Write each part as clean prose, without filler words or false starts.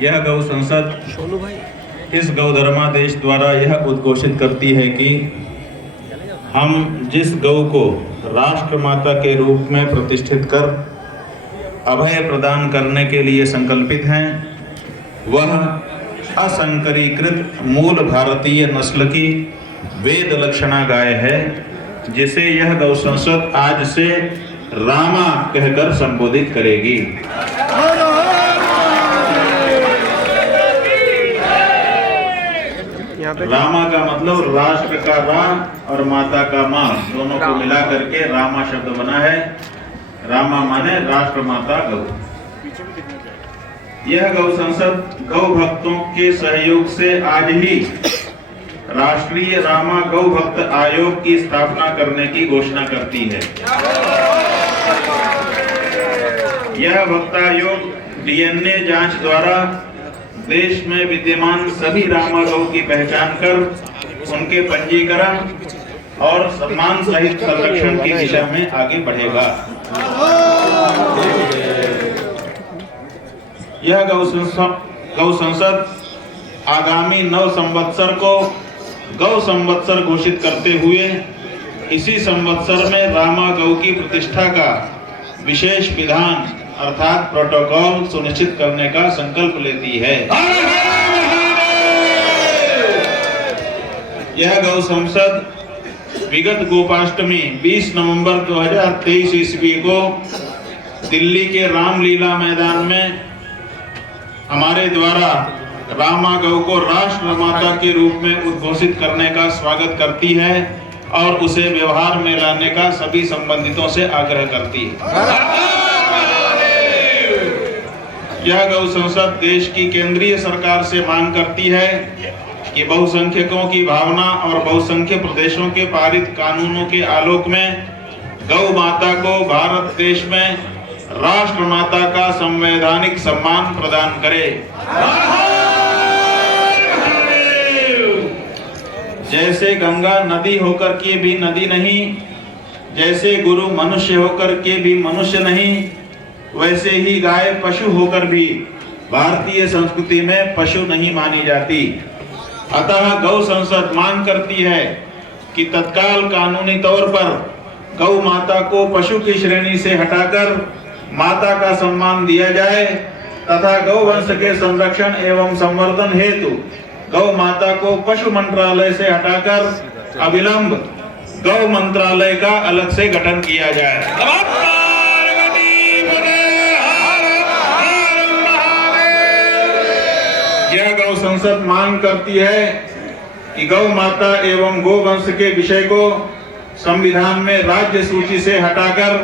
यह गौ संसद इस गौधर्मादेश द्वारा यह उद्घोषित करती है कि हम जिस गौ को राष्ट्र माता के रूप में प्रतिष्ठित कर अभय प्रदान करने के लिए संकल्पित हैं, वह असंकरीकृत मूल भारतीय नस्ल की वेद लक्षणा गाय है, जिसे यह गौ संसद आज से रामा कहकर संबोधित करेगी। रामा का मतलब राष्ट्र का रा और माता का माँ, दोनों को मिला करके रामा शब्द बना है। रामा माने राष्ट्र माता गौ। यह गौ संसद गौ भक्तों के सहयोग से आज ही राष्ट्रीय रामा गौ भक्त आयोग की स्थापना करने की घोषणा करती है। यह भक्त आयोग डीएनए जांच द्वारा देश में विद्यमान सभी रामा गौ की पहचान कर उनके पंजीकरण और सम्मान सहित संरक्षण की दिशा में आगे बढ़ेगा। यह गौ संसद आगामी 9 संवत्सर को गौ संवत्सर घोषित करते हुए इसी संवत्सर में रामा गौ की प्रतिष्ठा का विशेष विधान अर्थात प्रोटोकॉल सुनिश्चित करने का संकल्प लेती है। यह गौ संसद विगत गोपाष्टमी 20 नवंबर 2023 ईस्वी को दिल्ली के रामलीला मैदान में हमारे द्वारा रामा गौ को राष्ट्र माता के रूप में उद्घोषित करने का स्वागत करती है और उसे व्यवहार में लाने का सभी संबंधितों से आग्रह करती है। यह गौ संसद देश की केंद्रीय सरकार से मांग करती है कि बहुसंख्यकों की भावना और बहुसंख्य प्रदेशों के पारित कानूनों के आलोक में गौ माता को भारत देश में राष्ट्र माता का संवैधानिक सम्मान प्रदान करे। जैसे गंगा नदी होकर के भी नदी नहीं, जैसे गुरु मनुष्य होकर के भी मनुष्य नहीं, वैसे ही गाय पशु होकर भी भारतीय संस्कृति में पशु नहीं मानी जाती। अतः गौ संसद मांग करती है कि तत्काल कानूनी तौर पर गौ माता को पशु की श्रेणी से हटाकर माता का सम्मान दिया जाए तथा गौ वंश के संरक्षण एवं संवर्धन हेतु गौ माता को पशु मंत्रालय से हटाकर अविलंब गौ मंत्रालय का अलग से गठन किया जाए। यह गौ संसद मांग करती है कि गौ माता एवं गौ वंश के विषय को संविधान में राज्य सूची से हटाकर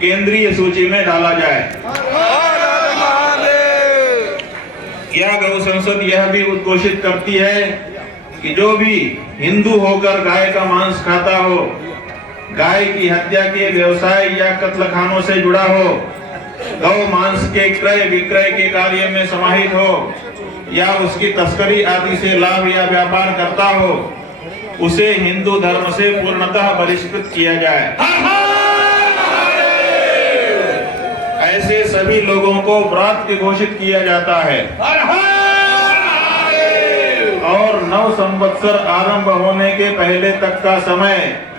केंद्रीय सूची में डाला जाए। यह गौ संसद यह भी उद्घोषित करती है कि जो भी हिंदू होकर गाय का मांस खाता हो, गाय की हत्या के व्यवसाय या कत्लखानों से जुड़ा हो, गौ मांस के क्रय विक्रय के कार्य में समाहित हो या उसकी तस्करी आदि से लाभ या व्यापार करता हो, उसे हिंदू धर्म से पूर्णतः बहिष्कृत किया जाए। ऐसे सभी लोगों को अपराध घोषित किया जाता है और 9 संवत्सर आरंभ होने के पहले तक का समय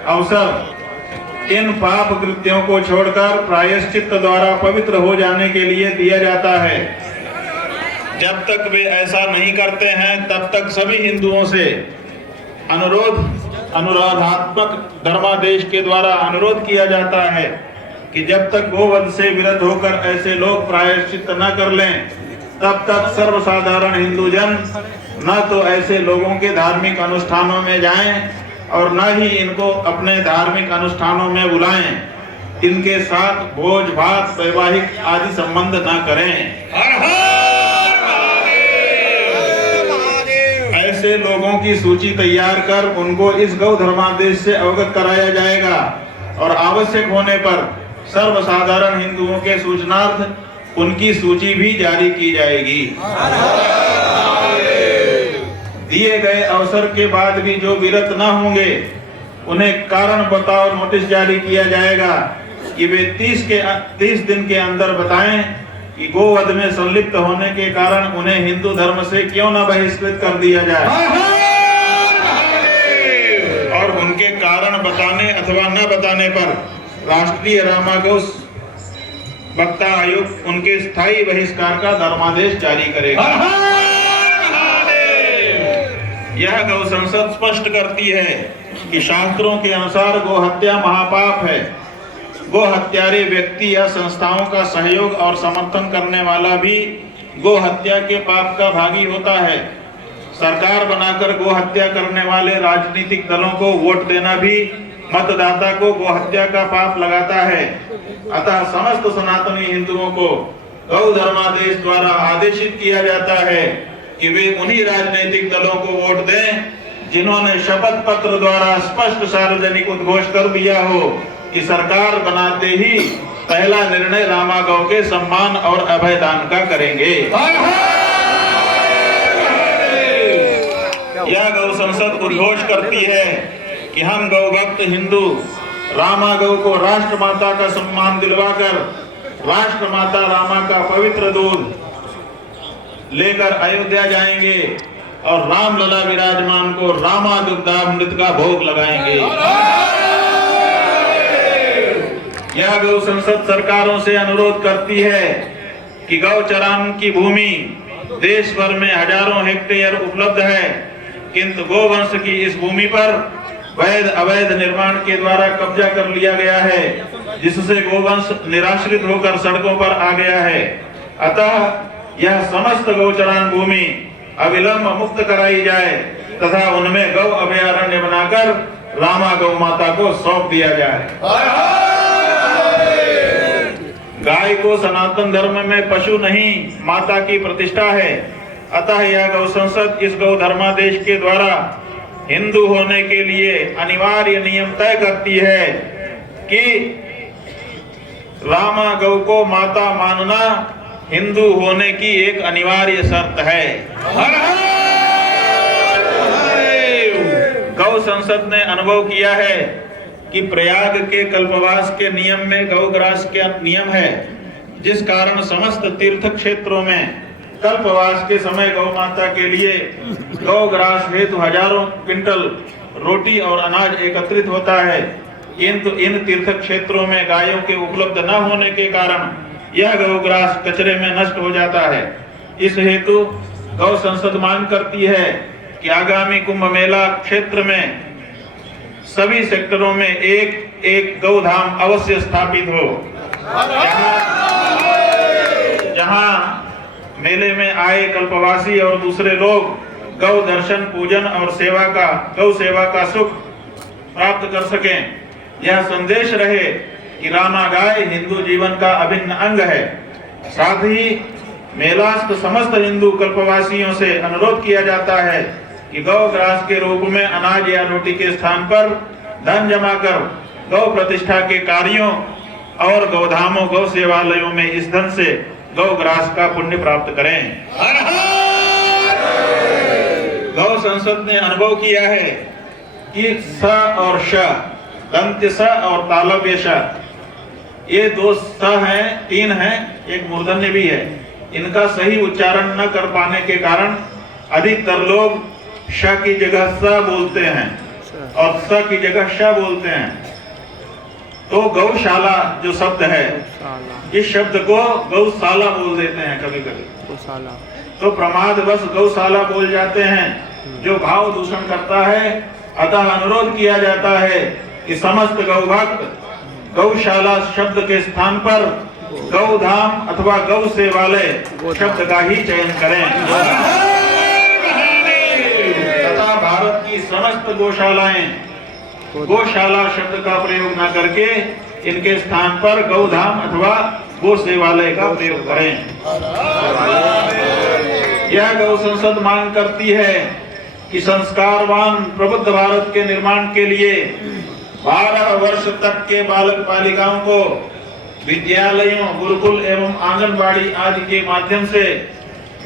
अवसर इन पाप कृत्यों को छोड़कर प्रायश्चित द्वारा पवित्र हो जाने के लिए दिया जाता है। जब तक वे ऐसा नहीं करते हैं तब तक सभी हिंदुओं से अनुरोधात्मक धर्मादेश के द्वारा अनुरोध किया जाता है कि जब तक गोवध से विरत होकर ऐसे लोग प्रायश्चित न कर लें तब तक सर्वसाधारण हिंदू जन न तो ऐसे लोगों के धार्मिक अनुष्ठानों में जाएं और न ही इनको अपने धार्मिक अनुष्ठानों में बुलाएं, इनके साथ भोज भात वैवाहिक आदि संबंध न करें। ऐसे लोगों की सूची तैयार कर उनको इस गौ धर्मादेश से अवगत कराया जाएगा और आवश्यक होने पर सर्वसाधारण हिंदुओं के सूचनार्थ उनकी सूची भी जारी की जाएगी। दिए गए अवसर के बाद भी जो विरत न होंगे उन्हें कारण बताओ नोटिस जारी किया जाएगा कि वे 30 दिन के अंदर बताएं कि गोवध में संलिप्त होने के कारण उन्हें हिंदू धर्म से क्यों न बहिष्कृत कर दिया जाए, और उनके कारण बताने अथवा न बताने पर राष्ट्रीय रामागौ वक्ता आयोग उनके स्थायी बहिष्कार का धर्मादेश जारी करेगा। यह गौ संसद स्पष्ट करती है कि शास्त्रों के अनुसार गो हत्या महापाप है। गो हत्यारे व्यक्ति या संस्थाओं का सहयोग और समर्थन करने वाला भी गो हत्या के पाप का भागी होता है। सरकार बनाकर गो हत्या करने वाले राजनीतिक दलों को वोट देना भी मतदाता को गो हत्या का पाप लगाता है। अतः समस्त सनातनी हिंदुओं को गौ धर्मादेश द्वारा आदेशित किया जाता है कि वे उन्हीं राजनीतिक दलों को वोट दें जिन्होंने शपथ पत्र द्वारा स्पष्ट सार्वजनिक उद्घोष कर दिया हो कि सरकार बनाते ही पहला निर्णय रामा गौ के सम्मान और अभयदान का करेंगे। यह गौ संसद उद्घोष करती है कि हम गौ भक्त हिंदू रामा गौ को राष्ट्र माता का सम्मान दिलवाकर राष्ट्र माता रामा का पवित्र दूध लेकर अयोध्या जाएंगे और राम लला विराजमान को रामा दुग्धामृत का भोग लगाएंगे। यह गौ संसद सरकारों से अनुरोध करती है कि गौ चरान की भूमि देश भर में हजारों हेक्टेयर उपलब्ध है, किंतु गोवंश की इस भूमि पर वैध अवैध निर्माण के द्वारा कब्जा कर लिया गया है, जिससे गोवंश निराश्रित होकर सड़कों पर आ गया है। अतः यह समस्त गौचरान भूमि अविलंब मुक्त कराई जाए तथा उनमें गौ अभयारण्य बनाकर रामा गौ माता को सौंप दिया जाए। गाय को सनातन धर्म में पशु नहीं माता की प्रतिष्ठा है। अतः यह गौ संसद इस गौ धर्मादेश के द्वारा हिंदू होने के लिए अनिवार्य नियम तय करती है कि रामा गौ को माता मानना हिंदू होने की एक अनिवार्य शर्त है। गौ संसद ने अनुभव किया है कि प्रयाग के कल्पवास के नियम में गौग्रास के नियम है, जिस कारण समस्त तीर्थ क्षेत्रों में कल्पवास के समय गौ माता के लिए गौग्रास हेतु हजारों क्विंटल रोटी और अनाज एकत्रित होता है, किंतु इन तीर्थ क्षेत्रों में गायों के उपलब्ध न होने के कारण यह गौग्रास कचरे में नष्ट हो जाता है। इस हेतु गौ संसद मांग करती है कि आगामी कुंभ मेला क्षेत्र में सभी सेक्टरों में एक एक गौधाम अवश्य स्थापित हो, जहां मेले में आए कल्पवासी और दूसरे लोग गौ दर्शन पूजन और गौ सेवा का सुख प्राप्त कर सकें। यह संदेश रहे कि रामा गाय हिंदू जीवन का अभिन्न अंग है। साथ ही मेलास्थ समस्त हिंदू कल्पवासियों से अनुरोध किया जाता है कि गौग्रास के रूप में अनाज या रोटी के स्थान पर धन जमा कर गौ प्रतिष्ठा के कार्यों और गौधामों गौ सेवालयों में इस धन से गौग्रास का पुण्य प्राप्त करें। गौ संसद ने अनुभव किया है कि स और श, दंत्य स और तालव्य श, ये दो स हैं, तीन हैं, एक मूर्धन्य भी है। इनका सही उच्चारण न कर पाने के कारण अधिकतर लोग श की जगह स बोलते हैं और स की जगह श बोलते हैं। तो गौशाला जो शब्द है, इस शब्द को गौशाला बोल देते हैं कभी कभी, तो प्रमादवश गौशाला बोल जाते हैं, जो भाव दूषण करता है। अतः अनुरोध किया जाता है कि समस्त गौभक्त गौशाला शब्द के स्थान पर गौधाम अथवा गौ सेवालय शब्द का ही चयन करें तथा भारत की समस्त गौशालाएं गौशाला शब्द का प्रयोग न करके इनके स्थान पर गौधाम अथवा गौ सेवालय का प्रयोग करें। यह गौ संसद मांग करती है कि संस्कारवान प्रबुद्ध भारत के निर्माण के लिए 12 वर्ष तक के बालक बालिकाओं को विद्यालयों, गुरुकुल एवं आंगनबाड़ी आदि के माध्यम से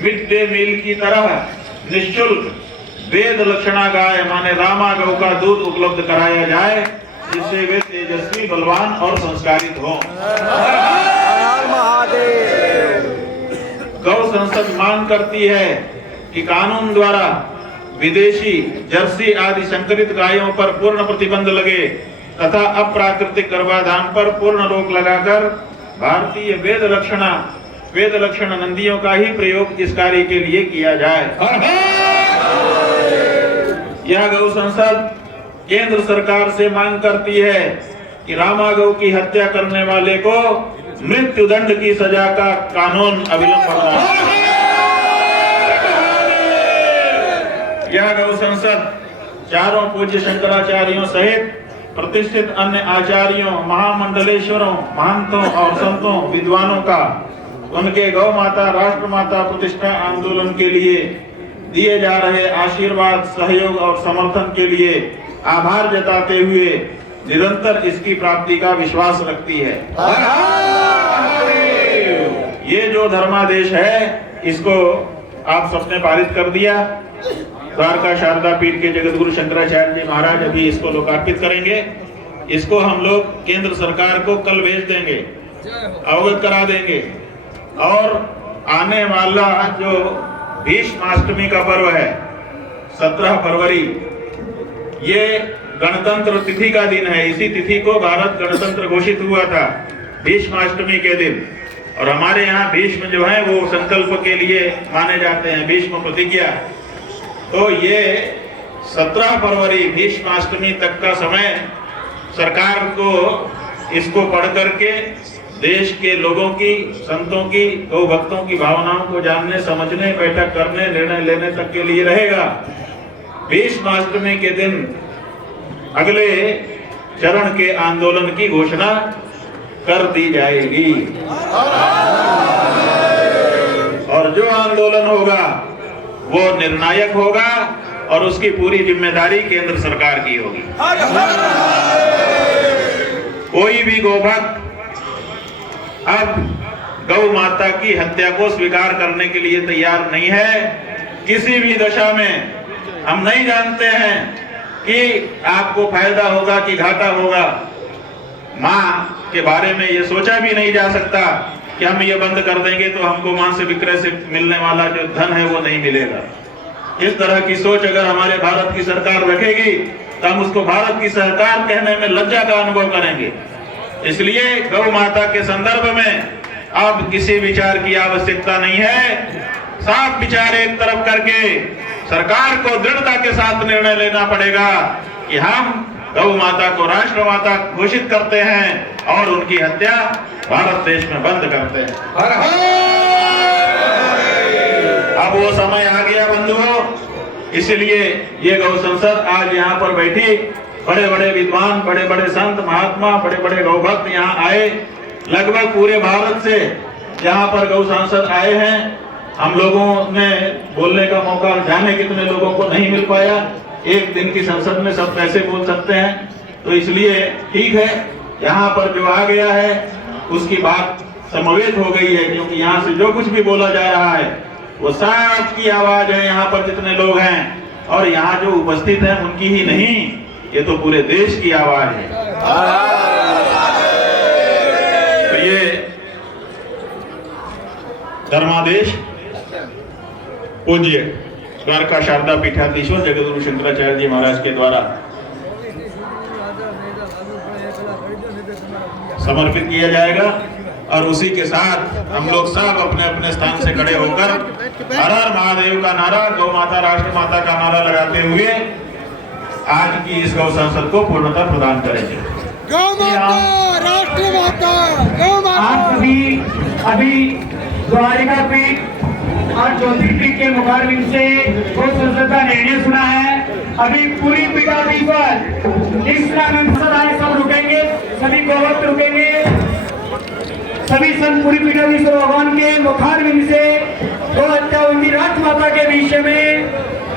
मिड डे मील की तरह निःशुल्क वेद लक्षणा गाय माने रामा गौ का दूध उपलब्ध कराया जाए, जिससे वे तेजस्वी, बलवान और संस्कारित हों। संसद मांग करती है कि कानून द्वारा विदेशी जर्सी आदि संकरित गायों पर पूर्ण प्रतिबंध लगे तथा अप्राकृतिक गर्भाधान पर पूर्ण रोक लगाकर भारतीय वेद लक्षण नंदियों का ही प्रयोग इस कार्य के लिए किया जाए। यह गौ संसद केंद्र सरकार से मांग करती है कि रामा गौ की हत्या करने वाले को मृत्यु दंड की सजा का कानून अविलंब बनाए। यह गौ संसद चारों पूज्य शंकराचार्यों सहित प्रतिष्ठित अन्य आचार्यों, महामंडलेश्वरों, महंतों और संतों, विद्वानों का उनके गौ माता राष्ट्र माता प्रतिष्ठा आंदोलन के लिए दिए जा रहे आशीर्वाद, सहयोग और समर्थन के लिए आभार जताते हुए निरंतर इसकी प्राप्ति का विश्वास रखती है। ये जो धर्मादेश है इसको आप सबने पारित कर दिया। द्वारका शारदा पीठ के जगत गुरु शंकराचार्य जी महाराज अभी इसको लोकार्पित करेंगे। इसको हम लोग केंद्र सरकार को कल भेज देंगे, अवगत करा देंगे। और आने वाला जो भीष्माष्टमी का पर्व है 17 फरवरी, ये गणतंत्र तिथि का दिन है। इसी तिथि को भारत गणतंत्र घोषित हुआ था, भीष्माष्टमी के दिन। और हमारे यहाँ भीष्म जो है वो संकल्प के लिए माने जाते हैं, भीष्म प्रतिज्ञा। तो ये 17 फरवरी भीष्माष्टमी तक का समय सरकार को इसको पढ़ करके देश के लोगों की, संतों की, गौ भक्तों की भावनाओं को जानने, समझने, बैठक करने, निर्णय लेने तक के लिए रहेगा। भीष्माष्टमी के दिन अगले चरण के आंदोलन की घोषणा कर दी जाएगी। और जो आंदोलन होगा वो निर्णायक होगा और उसकी पूरी जिम्मेदारी केंद्र सरकार की होगी। कोई भी गोभक्त अब गौ माता की हत्या को स्वीकार करने के लिए तैयार नहीं है। किसी भी दशा में हम नहीं जानते हैं कि आपको फायदा होगा कि घाटा होगा। मां के बारे में ये सोचा भी नहीं जा सकता कि हम ये बंद कर देंगे तो हमको मां से विक्रय से मिलने वाला जो धन है वो नहीं मिलेगा। इस तरह की सोच अगर हमारे भारत की सरकार रखेगी तो हम उसको भारत की सरकार कहने में लज्जा का अनुभव करेंगे। इसलिए गौ माता के संदर्भ में अब किसी विचार की आवश्यकता नहीं है। साफ विचार एक तरफ करके सरकार को दृढ़ता के साथ निर्णय लेना पड़ेगा कि हम गौ माता को राष्ट्र माता घोषित करते हैं और उनकी हत्या भारत देश में बंद करते हैं। अब वो समय आ गया बंधुओं, इसलिए ये गौ संसद आज यहाँ पर बैठी, बड़े बड़े विद्वान, बड़े बड़े संत महात्मा, बड़े बड़े गौ भक्त यहाँ आए। लगभग पूरे भारत से यहाँ पर गौ सांसद आए हैं। हम लोगों ने बोलने का मौका जाने कितने लोगों को नहीं मिल पाया। एक दिन की संसद में सब कैसे बोल सकते हैं, तो इसलिए ठीक है यहाँ पर जो आ गया है उसकी बात समवेत हो गई है, क्योंकि यहाँ से जो कुछ भी बोला जा रहा है वो सबकी आवाज है यहाँ पर जितने लोग हैं। और यहाँ जो उपस्थित हैं उनकी ही नहीं, ये तो पूरे देश की आवाज है। तो ये धर्मादेश पूज्य द्वारका शारदा पीठाधीश्वर जगतगुरु शंकराचार्य जी महाराज के द्वारा समर्पित किया जाएगा। और उसी के साथ हम लोग सब अपने अपने स्थान से खड़े होकर हर हर महादेव का नारा, गौ माता राष्ट्र माता का नारा लगाते हुए आज की इस गौ संसद को पूर्णता प्रदान करेंगे। गौ माता राष्ट्र माता गौ माता। आप अभी द्वारिका पीठ और ज्योतिर्पीठ के मुखारबिंद से गौ संसद का निर्णय सुना है। अभी पूरी पीठाधीश्वर इस में सब रुकेंगे, सभी गौभक्त रुकेंगे, सभी संत पूरी पीठाधीश्वर भगवान के मुखारबिंद से गौ हत्याबंदी राष्ट्र माता के विषय में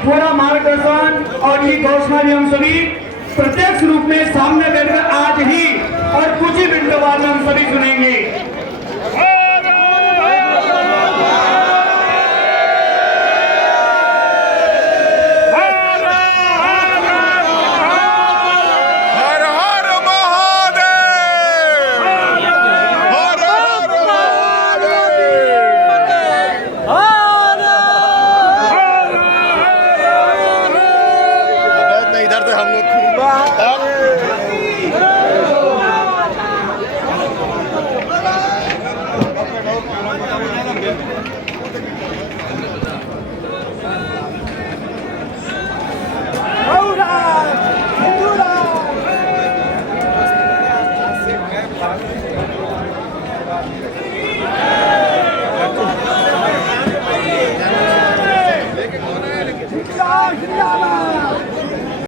पूरा मार्गदर्शन और ये घोषणा भी हम सभी प्रत्यक्ष रूप में सामने बैठकर आज ही और कुछ ही मिनटों बाद हम सभी सुनेंगे।